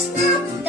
stop.